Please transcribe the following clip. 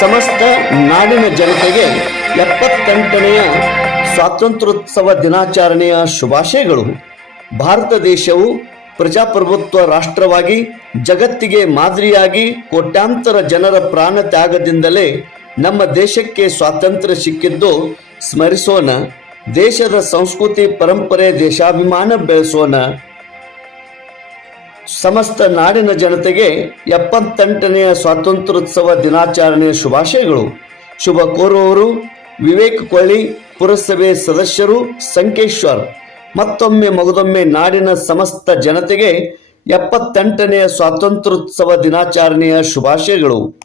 ಸಮಸ್ತ ನಾಡಿನ ಜನತೆಗೆ ಎಪ್ಪತ್ತೆಂಟನೆಯ ಸ್ವಾತಂತ್ರ್ಯೋತ್ಸವ ದಿನಾಚರಣೆಯ ಶುಭಾಶಯಗಳು. ಭಾರತ ದೇಶವು ಪ್ರಜಾಪ್ರಭುತ್ವ ರಾಷ್ಟ್ರವಾಗಿ, ಜಗತ್ತಿಗೆ ಮಾದರಿಯಾಗಿ ಕೋಟ್ಯಾಂತರ ಜನರ ಪ್ರಾಣ ತ್ಯಾಗದಿಂದಲೇ ನಮ್ಮ ದೇಶಕ್ಕೆ ಸ್ವಾತಂತ್ರ್ಯ ಸಿಕ್ಕಿದ್ದು ಸ್ಮರಿಸೋಣ. ದೇಶದ ಸಂಸ್ಕೃತಿ ಪರಂಪರೆ, ದೇಶಾಭಿಮಾನ ಬೆಳೆಸೋಣ. ಸಮಸ್ತ ನಾಡಿನ ಜನತೆಗೆ ಎಪ್ಪತ್ತೆಂಟನೆಯ ಸ್ವಾತಂತ್ರ್ಯೋತ್ಸವ ದಿನಾಚರಣೆಯ ಶುಭಾಶಯಗಳು. ಶುಭ ಕೋರುವವರು ವಿವೇಕ್ ಕೊಳ್ಳಿ, ಪುರಸಭೆ ಸದಸ್ಯರು ಸಂಕೇಶ್ವರ್. ಮತ್ತೊಮ್ಮೆ ಮಗದೊಮ್ಮೆ ನಾಡಿನ ಸಮಸ್ತ ಜನತೆಗೆ ಎಪ್ಪತ್ತೆಂಟನೆಯ ಸ್ವಾತಂತ್ರ್ಯೋತ್ಸವ ದಿನಾಚರಣೆಯ ಶುಭಾಶಯಗಳು.